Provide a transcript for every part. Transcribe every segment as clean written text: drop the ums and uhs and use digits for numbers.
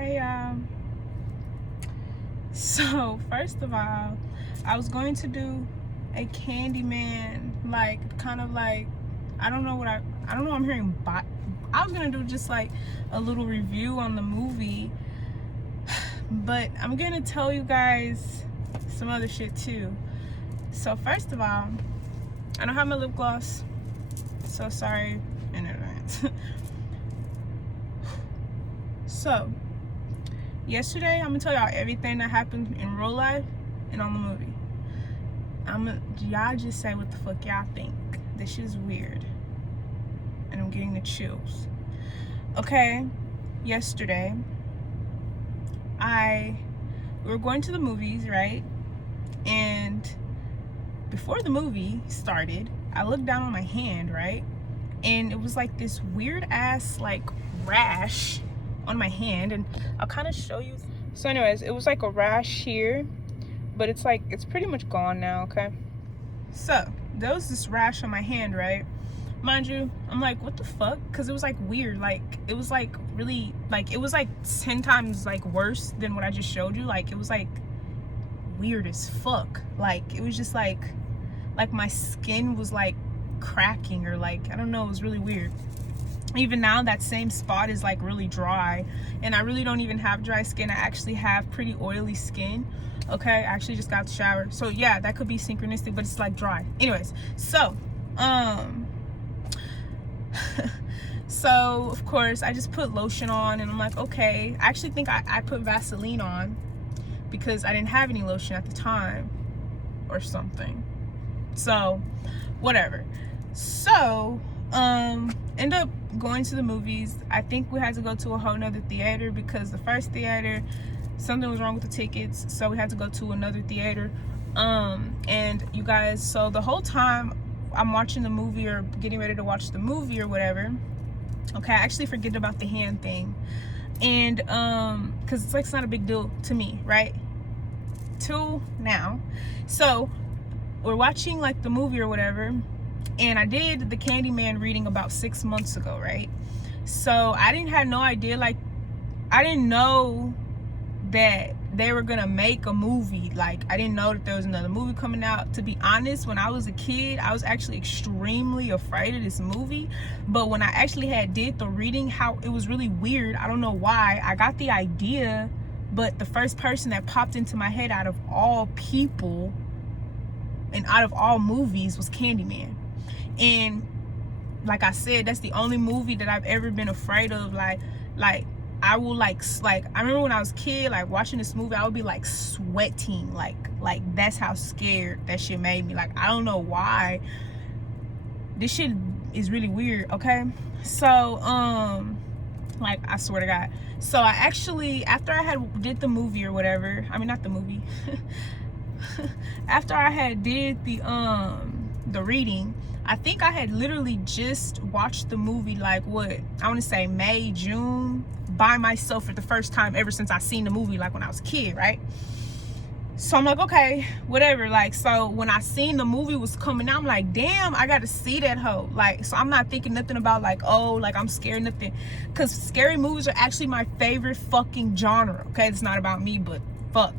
Hey so first of all, I was going to do a CandyMan, like kind of like, I don't know, I'm hearing, but I was gonna do just like a little review on the movie, but I'm gonna tell you guys some other shit too. So first of all, I don't have my lip gloss, so sorry in advance. So yesterday, I'm gonna tell y'all everything that happened in real life and on the movie. Y'all just say what the fuck y'all think. This shit's weird, and I'm getting the chills. Okay, yesterday, we were going to the movies, right? And before the movie started, I looked down on my hand, right? And it was like this weird ass like rash on my hand, and I'll kind of show you. So anyways, it was like a rash here, but it's like, it's pretty much gone now, okay? So there was this rash on my hand, right? Mind you, I'm like, what the fuck? Because it was like weird, like it was like really, like it was like 10 times like worse than what I just showed you. Like it was like weird as fuck. Like it was just like my skin was like cracking, or like, I don't know, it was really weird. Even now that same spot is like really dry, and I really don't even have dry skin. I actually have pretty oily skin, okay? I actually just got the shower, so yeah, that could be synchronistic, but it's like dry. Anyways, so so of course I just put lotion on, and I'm like, okay. I actually think I put Vaseline on because I didn't have any lotion at the time or something, so whatever. So end up going to the movies. I think we had to go to a whole nother theater because the first theater, something was wrong with the tickets, so we had to go to another theater. And you guys, so the whole time I'm watching the movie or getting ready to watch the movie or whatever, okay, I actually forget about the hand thing. And because it's like, it's not a big deal to me, right? Till now. So we're watching like the movie or whatever, and I did the CandyMan reading about 6 months ago, right? So I didn't have no idea, like I didn't know that they were gonna make a movie. Like I didn't know that there was another movie coming out. To be honest, when I was a kid, I was actually extremely afraid of this movie, but when I actually did the reading, how it was really weird. I don't know why. I got the idea, but the first person that popped into my head out of all people and out of all movies was CandyMan. And like I said, that's the only movie that I've ever been afraid of. Like I will like I remember when I was a kid, like watching this movie, I would be like sweating, like that's how scared that shit made me. Like I don't know why. This shit is really weird, okay? So like I swear to God. So I actually, after I did the movie or whatever, I mean not the movie, after I had did the reading, I think I had literally just watched the movie, like what, I want to say May, June, by myself for the first time ever since I seen the movie, like when I was a kid, right? So I'm like, okay, whatever. Like, so when I seen the movie was coming out, I'm like, damn, I gotta see that hoe. Like, so I'm not thinking nothing about like, oh, like I'm scared, nothing, because scary movies are actually my favorite fucking genre, okay? It's not about me, but fuck,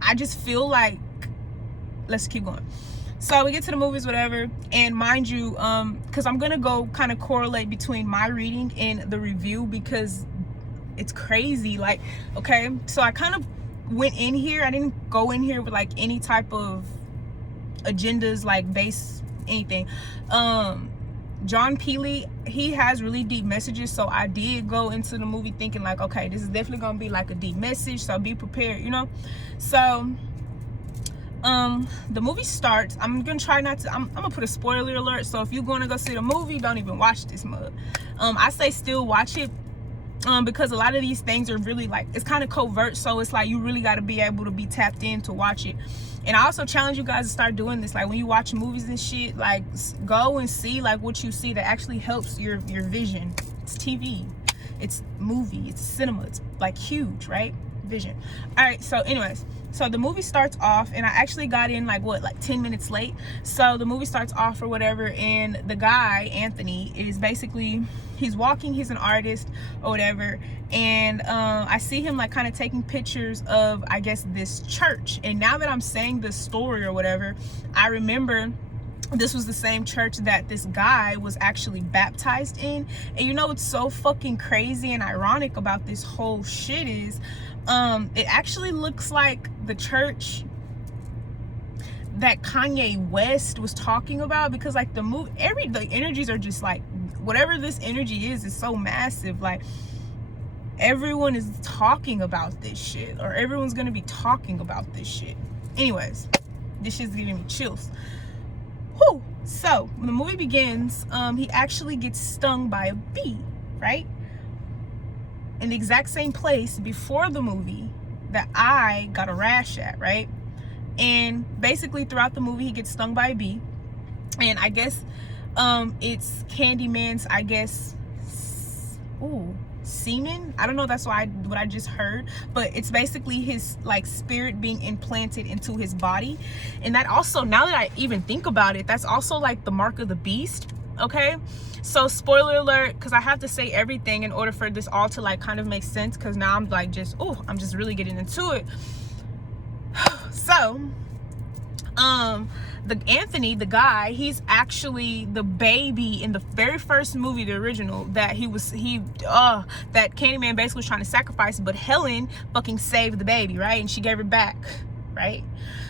I just feel like, let's keep going. So we get to the movies, whatever, and mind you, because I'm gonna go kind of correlate between my reading and the review because it's crazy. Like, okay, so I kind of went in here, I didn't go in here with like any type of agendas, like base anything. John Peely, he has really deep messages, so I did go into the movie thinking like, okay, this is definitely gonna be like a deep message, so be prepared, you know. So the movie starts. I'm gonna try not to, I'm gonna put a spoiler alert, so if you're gonna go see the movie, don't even watch this mug. I say still watch it, because a lot of these things are really like, it's kind of covert, so it's like you really got to be able to be tapped in to watch it. And I also challenge you guys to start doing this, like when you watch movies and shit, like go and see like what you see that actually helps your vision. It's TV, it's movie, it's cinema, it's like huge, right? vision. All right, so anyways, so the movie starts off, and I actually got in like 10 minutes late. So the movie starts off or whatever, and the guy Anthony is basically, he's walking, he's an artist or whatever, and I see him like kind of taking pictures of, I guess, this church. And now that I'm saying this story or whatever, I remember this was the same church that this guy was actually baptized in. And you know what's so fucking crazy and ironic about this whole shit is it actually looks like the church that Kanye West was talking about, because like the energies are just like, whatever this energy is so massive. Like everyone is talking about this shit, or everyone's gonna be talking about this shit. Anyways, this shit's giving me chills. Whew. So when the movie begins, he actually gets stung by a bee, right? In the exact same place before the movie that I got a rash at, right? And basically throughout the movie, he gets stung by a bee. And I guess it's CandyMan's, I guess, semen. I don't know, that's what I just heard, but it's basically his like spirit being implanted into his body. And that also, now that I even think about it, that's also like the mark of the beast. Okay, so spoiler alert, because I have to say everything in order for this all to like kind of make sense, because now I'm like I'm just really getting into it. So the Anthony, the guy, he's actually the baby in the very first movie, the original, that that CandyMan basically was trying to sacrifice, but Helen fucking saved the baby, right? And she gave her back, right?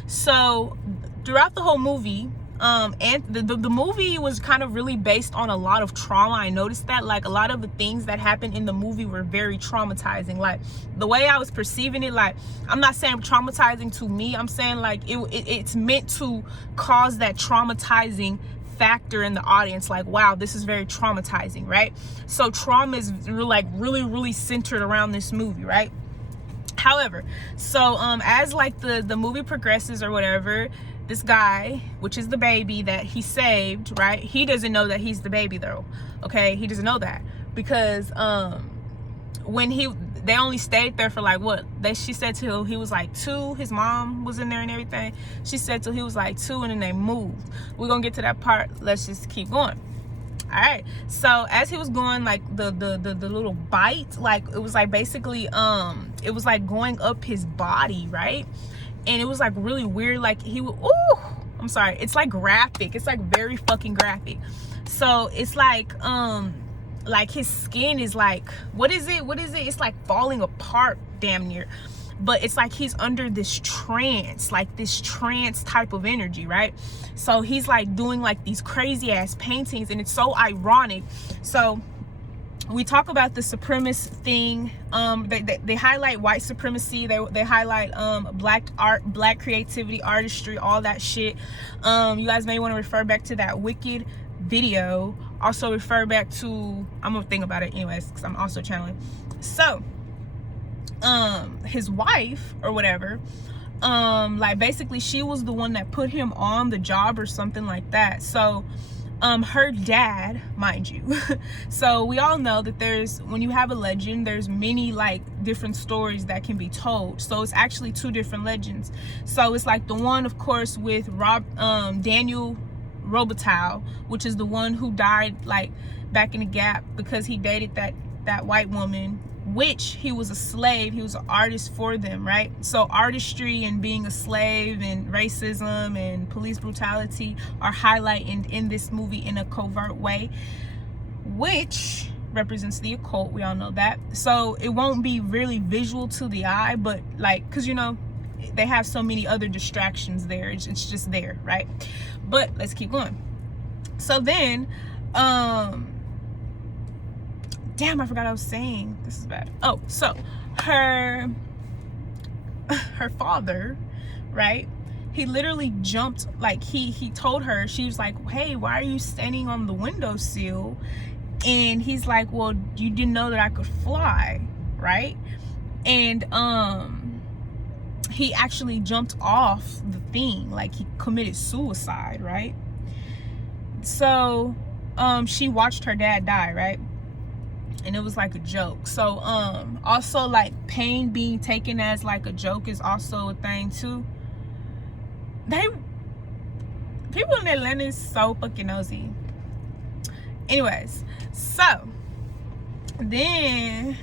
So throughout the whole movie, and the movie was kind of really based on a lot of trauma. I noticed that like a lot of the things that happened in the movie were very traumatizing. Like the way I was perceiving it, like I'm not saying traumatizing to me, I'm saying like it's meant to cause that traumatizing factor in the audience, like wow, this is very traumatizing, right? So trauma is really centered around this movie, right? However, so as like the movie progresses or whatever, this guy, which is the baby that he saved, right? He doesn't know that he's the baby though. Okay, he doesn't know that, because when they only stayed there for like she said till he was like 2. His mom was in there and everything. She said till he was like 2, and then they moved. We're gonna get to that part. Let's just keep going. All right, so as he was going, like the little bite, like it was like basically it was like going up his body, right? And it was like really weird, like he would, I'm sorry, it's like graphic, it's like very fucking graphic. So it's like his skin is like, what is it, it's like falling apart damn near, but it's like he's under this trance, like this trance type of energy, right? So he's like doing like these crazy ass paintings, and it's so ironic. So we talk about the supremacist thing. They highlight white supremacy. They highlight black art, black creativity, artistry, all that shit. You guys may want to refer back to that Wicked video. Also refer back to, I'm gonna think about it anyways, because I'm also channeling. So his wife or whatever, like basically she was the one that put him on the job or something like that. So her dad, mind you, so we all know that when you have a legend, there's many like different stories that can be told. So it's actually 2 different legends. So it's like the one, of course, with Daniel Robitaille, which is the one who died like back in the Gap because he dated that white woman, which he was a slave. He was an artist for them, right? So artistry and being a slave and racism and police brutality are highlighted in this movie in a covert way, which represents the occult. We all know that. So it won't be really visual to the eye, but like, because you know they have so many other distractions there, it's just there, right? But let's keep going. So then damn, I forgot what I was saying. This is bad. Oh, so her father, right? He literally jumped, like he told her, she was like, hey, why are you standing on the windowsill? And he's like, well, you didn't know that I could fly, right? And he actually jumped off the thing, like he committed suicide, right? So she watched her dad die, right? and it was like a joke. So also like pain being taken as like a joke is also a thing too. People in Atlanta is so fucking nosy. Anyways, so then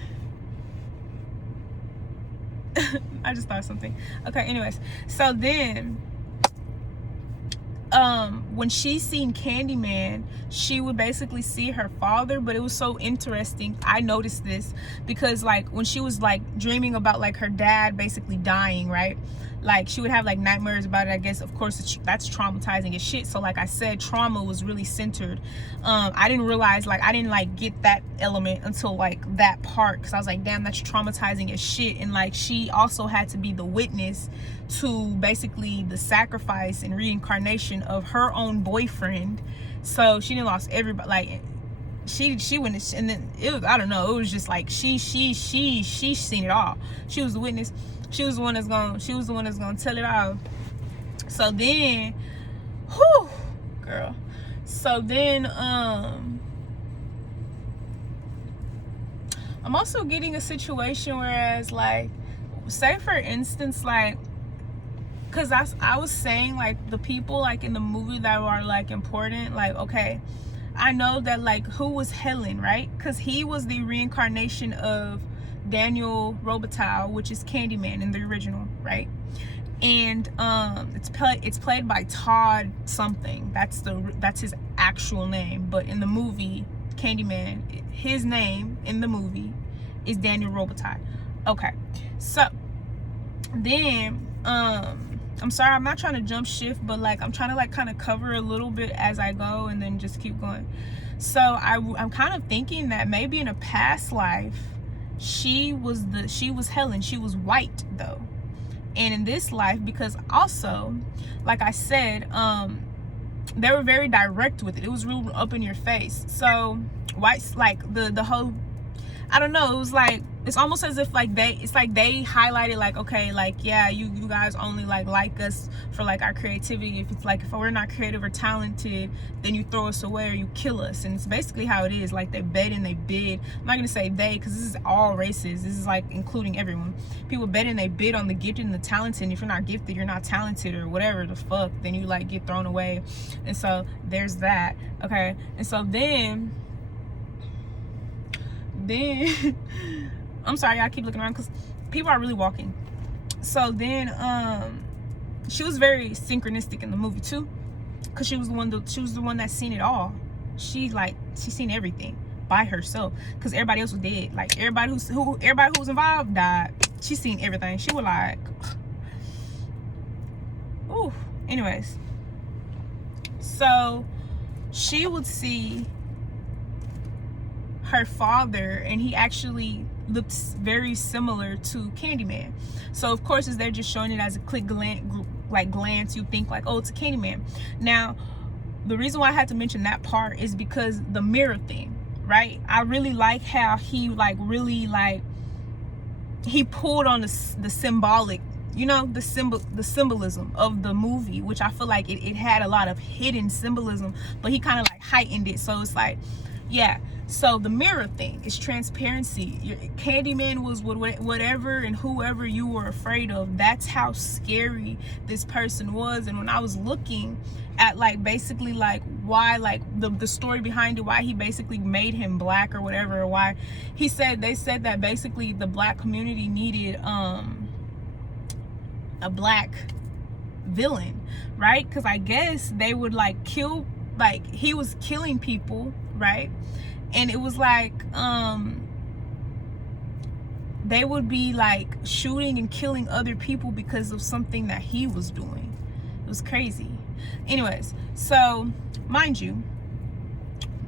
I just thought something. Okay, anyways, so then when she seen CandyMan, she would basically see her father. But it was so interesting, I noticed this, because like when she was like dreaming about like her dad basically dying, right, like she would have like nightmares about it. I guess of course that's traumatizing as shit. So like I said, trauma was really centered. I didn't realize, like I didn't like get that element until like that part, because I was like, damn, that's traumatizing as shit. And like she also had to be the witness to basically the sacrifice and reincarnation of her own boyfriend. So she didn't lost everybody. Like she went, and then it was, I don't know, it was just like she seen it all. She was the witness. She was the one that's gonna tell it all. So then, whew, girl. So then I'm also getting a situation whereas, like, say for instance, like, because I was saying like the people like in the movie that are like important, like, okay, I know that like who was Helen, right? Because he was the reincarnation of Daniel Robitaille, which is CandyMan in the original, right? And it's played by Todd something. That's his actual name. But in the movie CandyMan, his name in the movie is Daniel Robitaille. Okay, so then I'm sorry, I'm not trying to jump shift, but like I'm trying to like kind of cover a little bit as I go and then just keep going. So I'm kind of thinking that maybe in a past life she was Helen. She was white though. And in this life, because also, like I said, they were very direct with it. It was real up in your face. So whites, like the whole, I don't know, it was like, it's almost as if like they highlighted like, okay, like, yeah, you guys only like us for like our creativity. If it's like, if we're not creative or talented, then you throw us away or you kill us. And it's basically how it is. Like they bed and they bid. I'm not gonna say they, because this is all races. This is like including everyone. People bed and they bid on the gifted and the talented. And if you're not gifted, you're not talented or whatever the fuck, then you like get thrown away. And so there's that. Okay. And so then I'm sorry, I keep looking around because people are really walking. So then she was very synchronistic in the movie too, because she was the one that seen it all. She seen everything by herself, because everybody else was dead. Like everybody who was involved died. She seen everything. She was like, ooh. Anyways, so she would see her father, and he actually looked very similar to CandyMan. So of course, as they're just showing it as a quick glance, you think like, oh, it's a CandyMan. Now, the reason why I had to mention that part is because the mirror thing, right? I really like how he like really like he pulled on the symbolic, you know, the symbolism of the movie, which I feel like it had a lot of hidden symbolism, but he kind of like heightened it. So it's like, yeah. So the mirror thing is transparency. CandyMan was whatever and whoever you were afraid of. That's how scary this person was. And when I was looking at like basically like why, like the story behind it, why he basically made him black or whatever, or why they said that basically the black community needed a black villain, right? Because I guess they would like kill, like he was killing people, right? And it was like they would be like shooting and killing other people because of something that he was doing. It was crazy. Anyways, so mind you,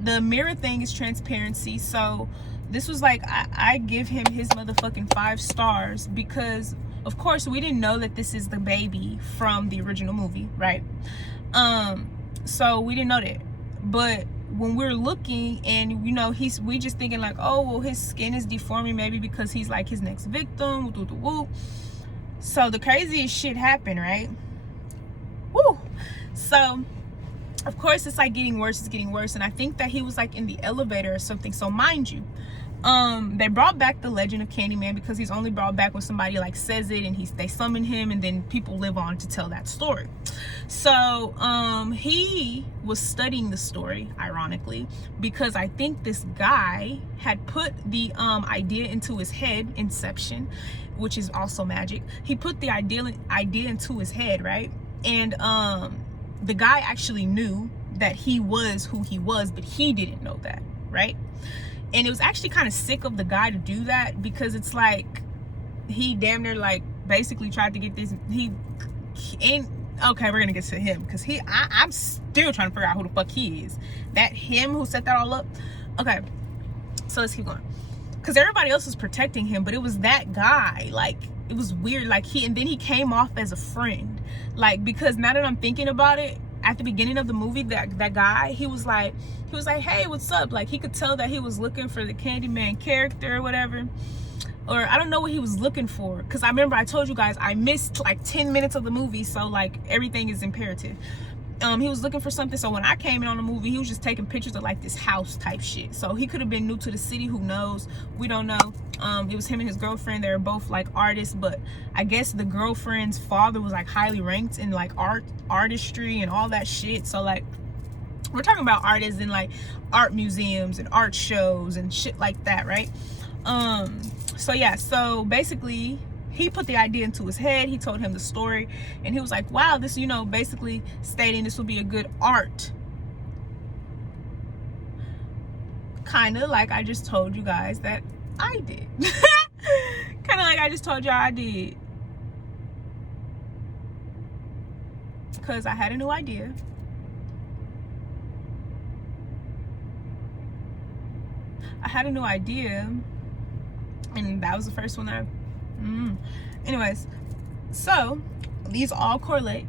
the mirror thing is transparency. So this was like, I give him his motherfucking 5 stars, because of course we didn't know that this is the baby from the original movie, right? So we didn't know that. But when we're looking, and you know, we just thinking like, oh well, his skin is deforming, maybe because he's like his next victim. Woo. So the craziest shit happened, right? Woo. So of course it's like getting worse, and I think that he was like in the elevator or something. So mind you, they brought back the legend of Candyman because he's only brought back when somebody like says it and they summon him, and then people live on to tell that story. So he was studying the story, ironically, because I think this guy had put the idea into his head. Inception, which is also magic. He put the idea into his head, right? And the guy actually knew that he was who he was, but he didn't know that, right? And it was actually kind of sick of the guy to do that, because it's like he damn near like basically tried to get this. He ain't okay. We're gonna get to him because I'm still trying to figure out who the fuck he is. That him who set that all up. Okay, so let's keep going, because everybody else was protecting him, but it was that guy. Like, it was weird. Like, and then he came off as a friend. Like, because now that I'm thinking about it, at the beginning of the movie, that guy, he was like, hey, what's up? Like, he could tell that he was looking for the Candyman character or whatever. Or I don't know what he was looking for, because I remember I told you guys I missed like 10 minutes of the movie, so like everything is imperative. He was looking for something, so when I came in on the movie, he was just taking pictures of like this house type shit. So he could have been new to the city, who knows? We don't know. It was him and his girlfriend. They were both like artists, but I guess the girlfriend's father was like highly ranked in like artistry and all that shit. So like, we're talking about artists in like art museums and art shows and shit like that, right? So yeah, so basically he put the idea into his head. He told him the story, and he was like, wow, this, you know, basically stating this would be a good art. Kind of like I just told you guys that I did. Kind of like I just told y'all I did. Because I had a new idea. And that was the first one that anyways, so these all correlate.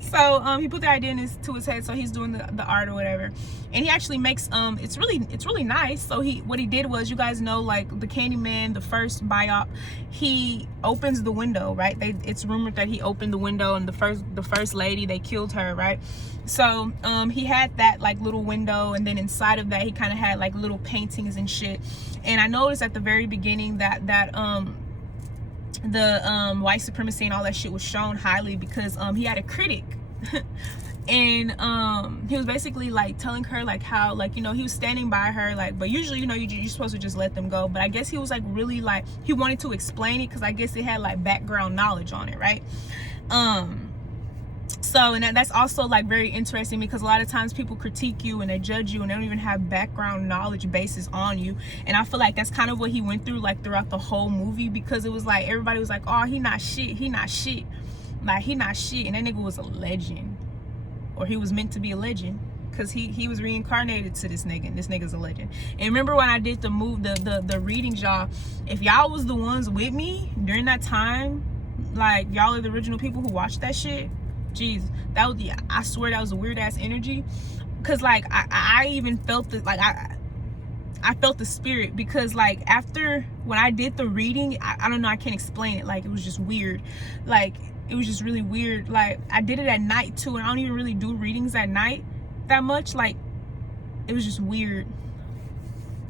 So he put the idea into his head, so he's doing the art or whatever, and he actually makes it's really nice. So what he did was, you guys know, like the Candyman, the first biop, he opens the window, right? It's rumored that he opened the window, and the first lady, they killed her, right? So he had that like little window, and then inside of that he kind of had like little paintings and shit. And I noticed at the very beginning that the white supremacy and all that shit was shown highly, because he had a critic. And he was basically like telling her like how, like, you know, he was standing by her, like, but usually, you know, you're supposed to just let them go, but I guess he was like really like, he wanted to explain it, because I guess it had like background knowledge on it, right? So, and that's also like very interesting, because a lot of times people critique you and they judge you and they don't even have background knowledge basis on you. And I feel like that's kind of what he went through like throughout the whole movie, because it was like everybody was like, oh, he not shit, like he not shit. And that nigga was a legend, or he was meant to be a legend, because he was reincarnated to this nigga, and this nigga's a legend. And remember when I did the readings, y'all, if y'all was the ones with me during that time, like y'all are the original people who watched that shit. Jeez, that was, yeah, I swear that was a weird ass energy, because like I even felt it, like I felt the spirit, because like after when I did the reading, I don't know, I can't explain it, like it was just weird, like it was just really weird. Like I did it at night too, and I don't even really do readings at night that much, like it was just weird.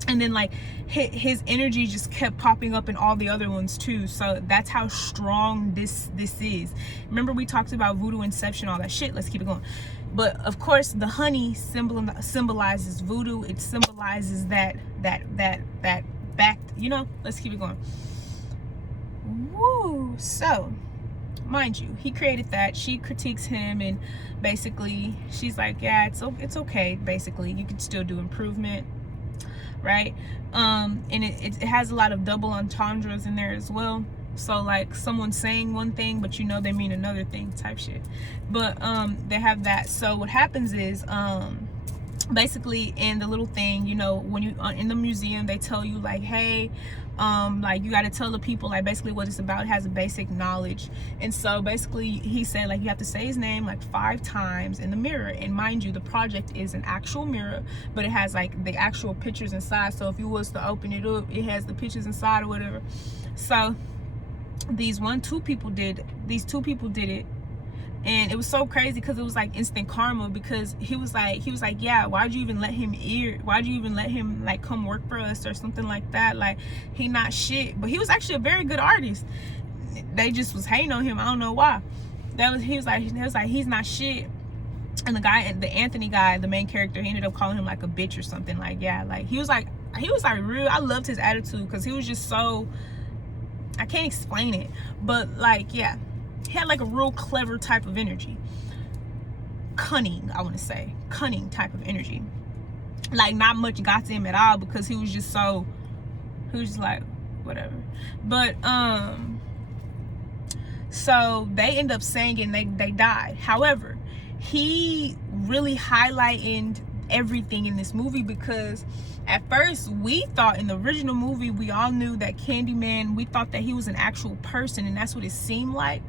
And then like his energy just kept popping up in all the other ones too. So that's how strong this is. Remember we talked about voodoo, inception, all that shit. Let's keep it going. But of course the honey symbolizes voodoo. It symbolizes that back, you know. Let's keep it going. Woo. So mind you, he created that. She critiques him, and basically she's like, yeah, it's okay, basically you can still do improvement, right? And it has a lot of double entendres in there as well. So like someone saying one thing, but you know they mean another thing type shit. But they have that. So what happens is basically in the little thing, you know, when you in the museum, they tell you like, hey, like you got to tell the people like basically what it's about. It has a basic knowledge. And so basically he said like you have to say his name like 5 times in the mirror. And mind you, the project is an actual mirror, but it has like the actual pictures inside. So if you was to open it up, it has the pictures inside or whatever. So these two people did it. And it was so crazy because it was like instant karma, because he was like, yeah, why'd you even let him like come work for us or something like that? Like, he not shit. But he was actually a very good artist. They just was hating on him. I don't know why. He was like he's not shit. And the Anthony guy, the main character, he ended up calling him like a bitch or something. Like, yeah, like he was like real. I loved his attitude because he was just so, I can't explain it, but like, yeah, he had like a real clever type of energy. Cunning, I want to say. Cunning type of energy. Like, not much got to him at all because he was just like, whatever. But, so they end up singing, they died. However, he really highlighted everything in this movie, because at first we thought, in the original movie, we all knew that CandyMan, we thought that he was an actual person, and that's what it seemed like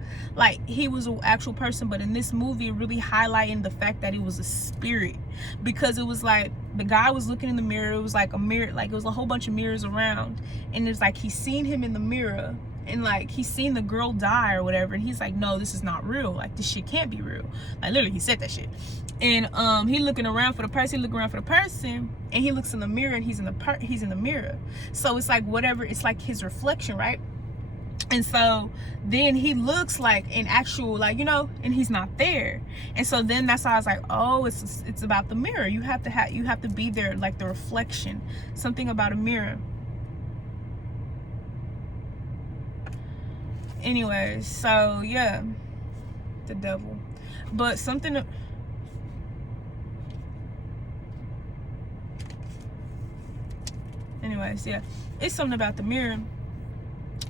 he was an actual person. But in this movie, it really highlighting the fact that it was a spirit, because it was like the guy was looking in the mirror. It was like a mirror, like it was a whole bunch of mirrors around, and it's like he seen him in the mirror, and like he seen the girl die or whatever, and he's like, no, this is not real. Like, this shit can't be real. Like, literally, he said that shit. And he looking around for the person, and he looks in the mirror, and he's in the mirror. So it's like whatever, it's like his reflection, right? And so then he looks like an actual, like, you know, and he's not there. And so then that's why I was like, oh, it's about the mirror. You have to be there, like the reflection, something about a mirror. Anyways, so yeah, the devil. But something, anyways, yeah, it's something about the mirror.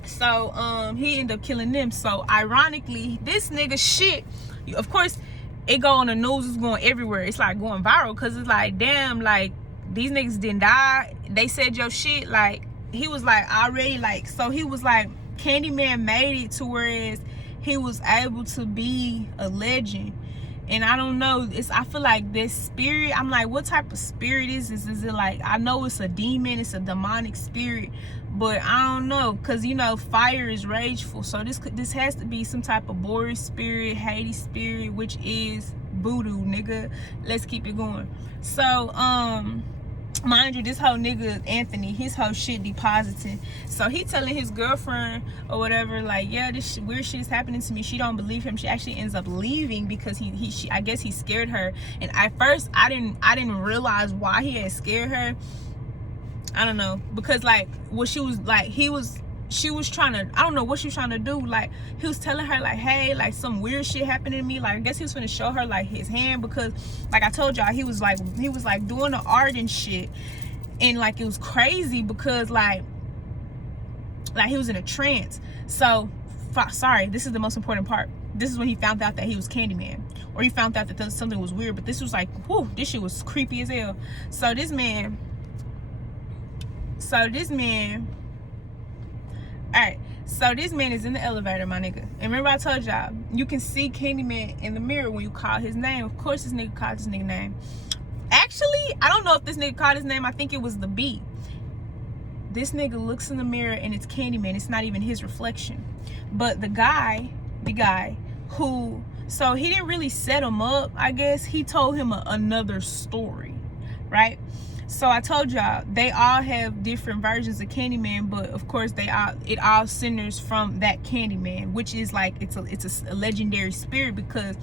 So he ended up killing them. So ironically, this nigga shit, of course, it go on the news, it's going everywhere, it's like going viral, because it's like, damn, like, these niggas didn't die, they said your shit. Like, he was like already, like, so he was like, CandyMan made it to whereas he was able to be a legend. And I don't know, I feel like this spirit, I'm like, what type of spirit is this? Is it like, I know it's a demon, it's a demonic spirit, but I don't know, because, you know, fire is rageful. So this has to be some type of Boris spirit, Hades spirit, which is voodoo, nigga. Let's keep it going. So mind you, this whole nigga Anthony, his whole shit depositing. So he telling his girlfriend or whatever, like, yeah, this weird shit is happening to me. She don't believe him. She actually ends up leaving because she I guess he scared her. And at first I didn't realize why he had scared her. I don't know, because like what she was like, she was trying to, I don't know what she was trying to do. Like, he was telling her like, hey, like, some weird shit happened to me. Like, I guess he was gonna show her like his hand, because like I told y'all, he was like doing the art and shit, and like it was crazy because like he was in a trance. So sorry, this is the most important part. This is when he found out that he was CandyMan, or he found out that something was weird. But this was like, whew, this shit was creepy as hell. So this man, alright, so this man is in the elevator, my nigga. And remember I told y'all, you can see CandyMan in the mirror when you call his name. Of course this nigga called this nigga name. Actually, I don't know if this nigga called his name. I think it was the B. This nigga looks in the mirror and it's CandyMan. It's not even his reflection. But the guy who, so he didn't really set him up, I guess. He told him another story, right? So I told y'all, they all have different versions of CandyMan, but of course it all centers from that CandyMan, which is like, it's a legendary spirit, because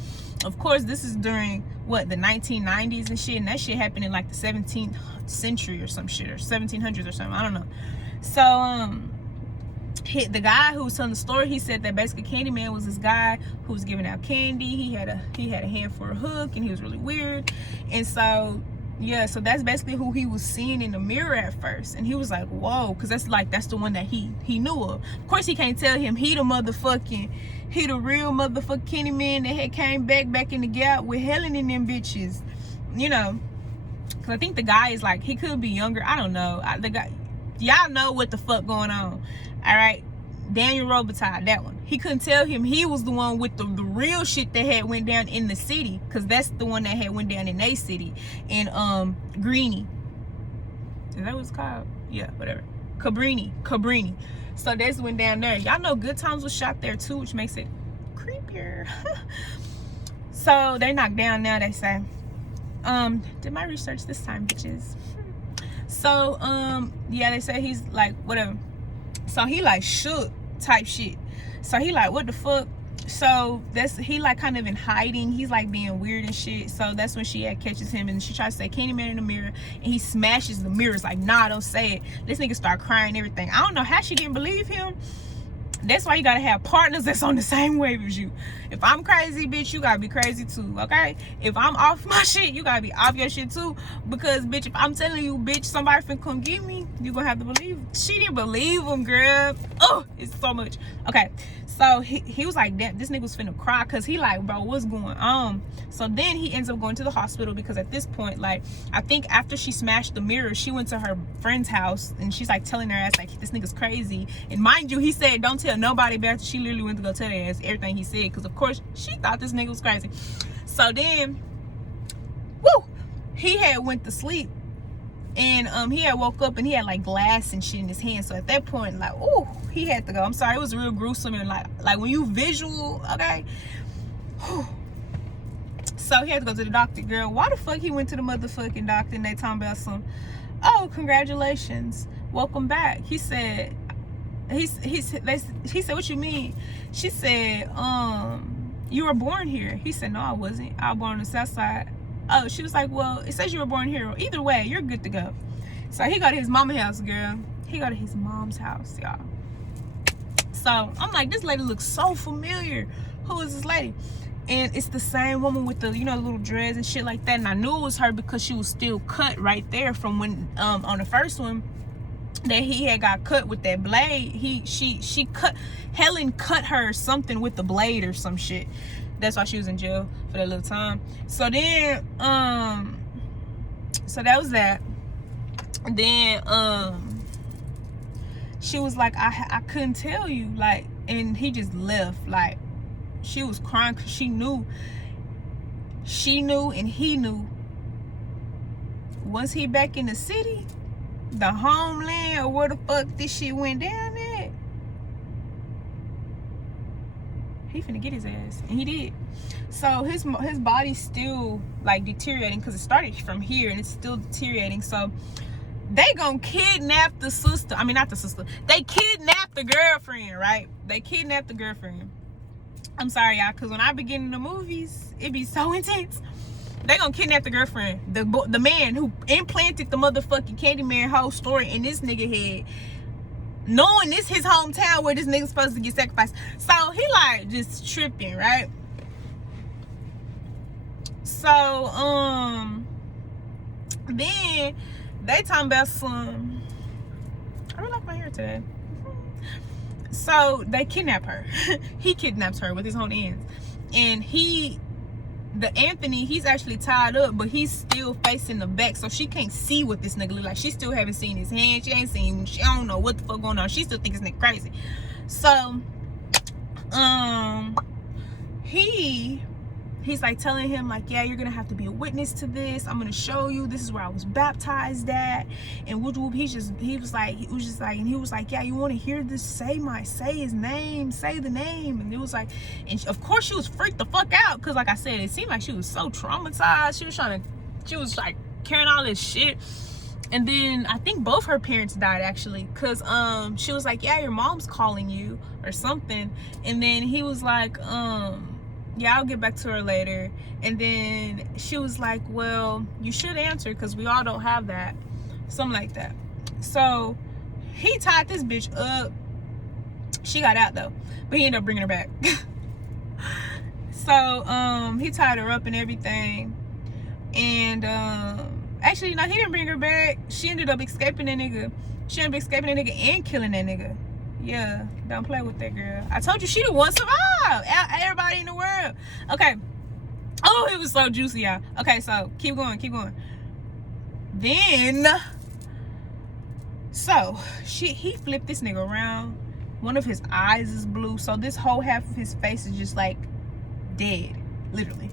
of course this is during what, the 1990s and shit, and that shit happened in like the 17th century or some shit, or 1700s or something, I don't know. So the guy who was telling the story, he said that basically CandyMan was this guy who was giving out candy. He had a hand for a hook, and he was really weird. And so yeah, so that's basically who he was seeing in the mirror at first. And he was like, whoa, because that's the one that he knew of. Of course he can't tell him he the real motherfucking CandyMan that had came back in the gap with Helen and them bitches, you know. Because I think the guy is like, he could be younger, I don't know. The guy, y'all know what the fuck going on, all right? Daniel Robitaille, that one. He couldn't tell him he was the one with the real shit that had went down in the city, because that's the one that had went down in their city. And Greenie, is that what it's called? Yeah, whatever. Cabrini. So that's went down there. Y'all know Good Times was shot there too, which makes it creepier. So they knocked down now, they say. Did my research this time, bitches. So yeah, they say he's like whatever. So he like shook type shit. So he like, what the fuck? So he like kind of in hiding. He's like being weird and shit. So that's when she catches him, and she tries to say CandyMan in the mirror, and he smashes the mirrors like, nah, don't say it. This nigga start crying and everything. I don't know how she didn't believe him. That's why you gotta have partners that's on the same wave as you. If I'm crazy, bitch, you gotta be crazy too, okay? If I'm off my shit, you gotta be off your shit too. Because, bitch, if I'm telling you, bitch, somebody finna come get me, you gonna have to believe. She didn't believe him, girl. Oh, it's so much. Okay, so he was like, damn, this nigga was finna cry, because he like, bro, what's going on? So then he ends up going to the hospital, because at this point, like, I think after she smashed the mirror, she went to her friend's house, and she's like telling her ass, like, this nigga's crazy. And mind you, he said, don't tell nobody about it. She literally went to go tell their ass everything he said, because of course she thought this nigga was crazy. So then, woo, he had went to sleep, and he had woke up, and he had like glass and shit in his hand. So at that point, like, oh, he had to go. I'm sorry, it was real gruesome, and like when you visual, okay. Whew. So he had to go to the doctor, girl. Why the fuck he went to the motherfucking doctor and they talking about some, oh, congratulations, welcome back. He said, he said, what you mean? She said, you were born here. He said, no, I wasn't. I was born on the south side. Oh, she was like, well, it says you were born here. Either way, you're good to go. So he go to his mama's house, girl. He go to his mom's house, y'all. So I'm like, this lady looks so familiar. Who is this lady? And it's the same woman with the, you know, little dreads and shit like that. And I knew it was her because she was still cut right there from when, on the first one that he had got cut with that blade. She cut, Helen cut her something with the blade or some shit. That's why she was in jail for that little time. So then, so that was that. Then, she was like, I couldn't tell you, like, and he just left. Like, she was crying because she knew and he knew once he back in the city, the homeland, or where the fuck this shit went down at, he finna get his ass. And he did. So his body's still like deteriorating, because it started from here and it's still deteriorating. So they gonna kidnap the sister. I mean, not the sister, they kidnapped the girlfriend, right? They kidnapped the girlfriend. I'm sorry, y'all, because when I begin in the movies, it be so intense. They gonna kidnap the girlfriend, the man who implanted the motherfucking CandyMan whole story in this nigga head, knowing this his hometown where this nigga's supposed to get sacrificed. So he like just tripping, right? So then they talking about some, I really like my hair today. So they kidnap her. He kidnaps her with his own hands. And Anthony, he's actually tied up, but he's still facing the back. So she can't see what this nigga look like. She still haven't seen his hand. She don't know what the fuck going on. She still thinks this nigga crazy. So, he's like telling him like, yeah, you're gonna have to be a witness to this. I'm gonna show you. This is where I was baptized at. And whoop whoop. He was like, yeah, you want to hear this? Say his name, say the name. And it was like, and of course she was freaked the fuck out, because like I said, it seemed like she was so traumatized. She was like carrying all this shit. And then I think both her parents died, actually, because she was like, yeah, your mom's calling you or something. And then he was like, yeah, I'll get back to her later. And then she was like, well, you should answer, because we all don't have that. Something like that. So he tied this bitch up. She got out though, but he ended up bringing her back. So he tied her up and everything. And actually, no, he didn't bring her back. She ended up escaping that nigga. And killing that nigga. Yeah, don't play with that girl. I told you she the one survived. Everybody in the world. Okay. Oh, it was so juicy, y'all. Okay, so keep going. Then, so he flipped this nigga around. One of his eyes is blue, so this whole half of his face is just like dead, literally.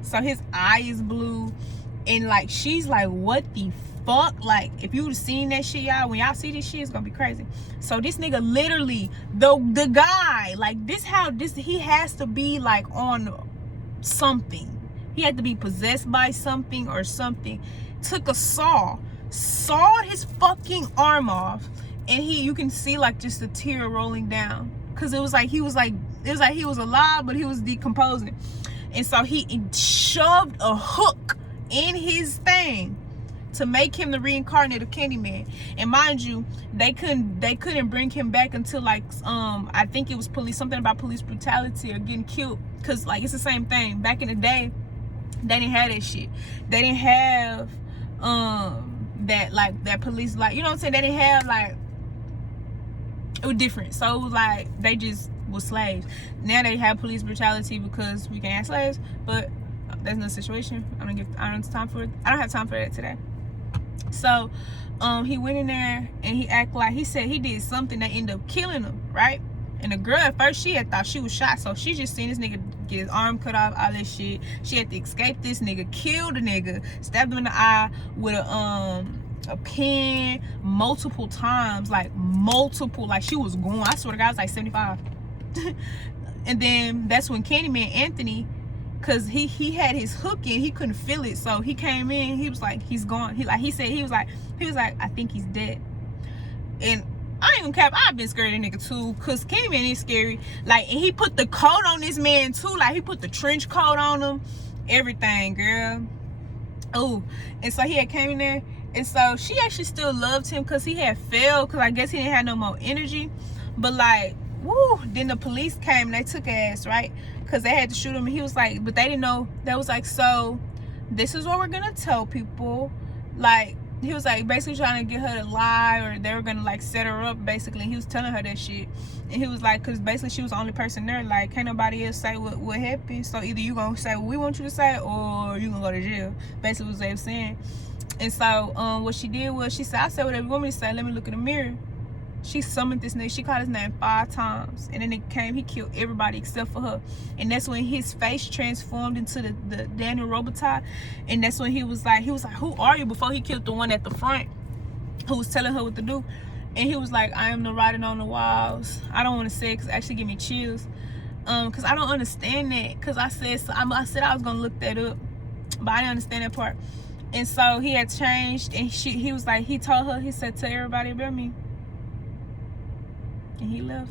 So his eye is blue, and like she's like, what the fuck? Like, if you would have seen that shit, y'all, when y'all see this shit, it's gonna be crazy. So this nigga literally, the guy, like, he has to be like on something. He had to be possessed by something or something. Took a saw, sawed his fucking arm off, and you can see like just a tear rolling down, because it was like he was alive, but he was decomposing. And so he shoved a hook in his thing to make him the reincarnated CandyMan. And mind you, they couldn't bring him back until like I think it was something about police brutality or getting killed, because like it's the same thing. Back in the day, they didn't have that shit. They didn't have that police, like, you know what I'm saying, they didn't have, like, it was different. So it was like they just was slaves. Now they have police brutality because we can't have slaves, but that's another situation. I don't have time for that today. So he went in there and he acted like, he said he did something that ended up killing him, right? And the girl at first, she had thought she was shot, so she just seen this nigga get his arm cut off, all that shit. She had to escape this nigga, kill the nigga, stabbed him in the eye with a pen multiple times, like she was going, I swear to God, I was like 75. And then that's when CandyMan Anthony, cause he had his hook in, he couldn't feel it, so he came in, he was like, he's gone. He was like, I think he's dead. And I ain't gonna cap, I've been scared of that nigga too, cause CandyMan is scary. Like, and he put the coat on this man too, like he put the trench coat on him, everything, girl. Oh, and so he had came in there, and so she actually still loved him because he had failed, because I guess he didn't have no more energy. But like, woo, then the police came and they took ass, right? Because they had to shoot him. And he was like, but they didn't know. That was like, so this is what we're gonna tell people. Like, he was like basically trying to get her to lie, or they were gonna like set her up basically. He was telling her that shit, and he was like, because basically she was the only person there, like can't nobody else say what happened, so either you gonna say what we want you to say, or you gonna go to jail, basically what they were saying. And so what she did was, she said, I said whatever you want me to say, let me look in the mirror. She summoned this nigga, she called his name 5 times, and then it came, he killed everybody except for her. And that's when his face transformed into the Daniel Robitaille. And that's when he was like, who are you, before he killed the one at the front who was telling her what to do. And he was like, I am the writing on the walls. I don't want to say it because it actually give me chills, because I don't understand that, because I said I was gonna look that up, but I didn't understand that part. And so he had changed, and he was like, he told her, he said, tell everybody about me. And he left.